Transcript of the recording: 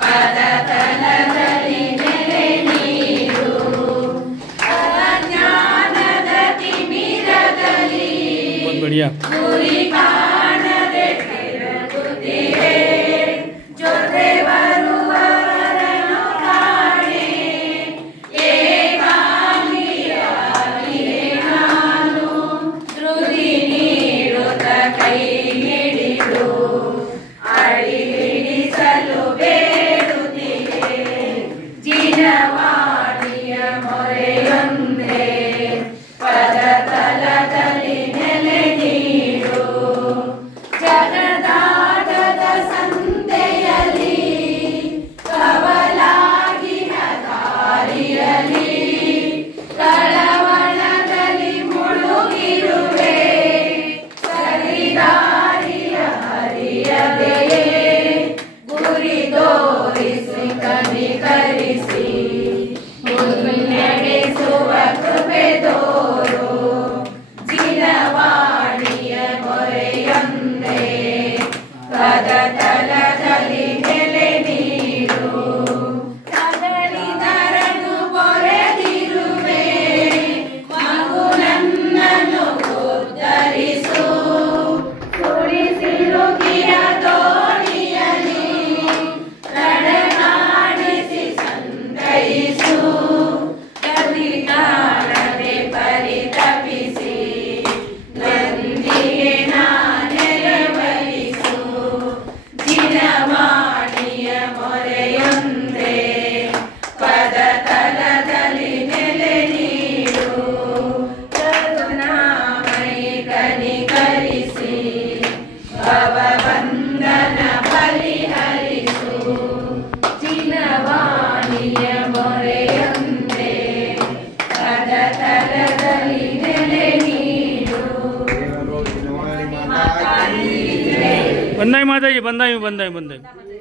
ಪದತಲದಲ್ಲಿ ನೆಲೆ ನೀಡು ಅಜ್ಞಾನದ ತಿಮಿರದಲ್ಲಿ ಗುರಿ ಕಾಣದೆ ತಿರುಗುತ್ತಿರೆ ಜೊತೆ ಬರುವವರನ್ನು ಕಾಣೆ ಏಕಾಂಗಿಯಾಗಿಯೇ ನಾನು ಧೃತಿ ನೀಡುತ್ತ ಕೈ ಹಿಡಿದು ಅಡಿ ಹಿಡಿಸಲು ಬೇಡುತ್ತಿದೆ ಜಿನವಾಣಿಯ ಮೊರೆಯೊಂದೇ ಪದತಲದಲ್ಲಿ ನೆಲೆ ನೀಡು ಜಗದಾಟದ ಸಂತೆಯಲ್ಲಿ ಕವಲಾಗಿನ ದಾರಿಯಲ್ಲಿ ಕಳವಳದಲ್ಲಿ ಮುಳುಗಿರುವೆ ಸರಿದಾರಿಯ ಹರಿಯದೆಯೇ ಗುರಿ ತೋರಿಸಿ ಕನಿಕರಿಸಿ ಮುನ್ನಡೆಸುವ ಕೃಪೆ ತೋರು ಜಿನವಾಣಿಯ ಮೊರೆಯೊಂದೇ ಪದತಲದಲ್ಲಿ ನೆಲೆ ನೀಡು ಕದಲಿದರನು ಪೊರೆದಿರುವೆ ಮಗು ನನ್ನನ್ನು ಉದ್ಧರಿಸು ಕುಡಿಸಿರುಗಿಯ ದೋಣಿಯಲಿ ನಡೆದಾಡಿಸಿ ಸಂತೈಸು ಗತಿ ಕಾಣದೆ ಪರಿತಪಿಸಿ ನಂದಿಗೆ ನಾನೆರವರಿಸು ಜಿನವಾಣಿಯ ಮೊರೆಯೊಂದೇ ಪದತಲದಲ್ಲಿ ನೆಲೆ ನೀಡು ಕರುಣಾಮಯಿ ಕನಿಕರಿಸಿ ಭವಬಂಧನ ಪರಿಹರಿಸು ಜಿನವಾಣಿಯ ಮೊರೆಯೊಂದೇ ಪದತಲದಲ್ಲಿ ನೆಲೆ ನೀಡು बंदाई माता जी बंदाई बंदाई बंदाई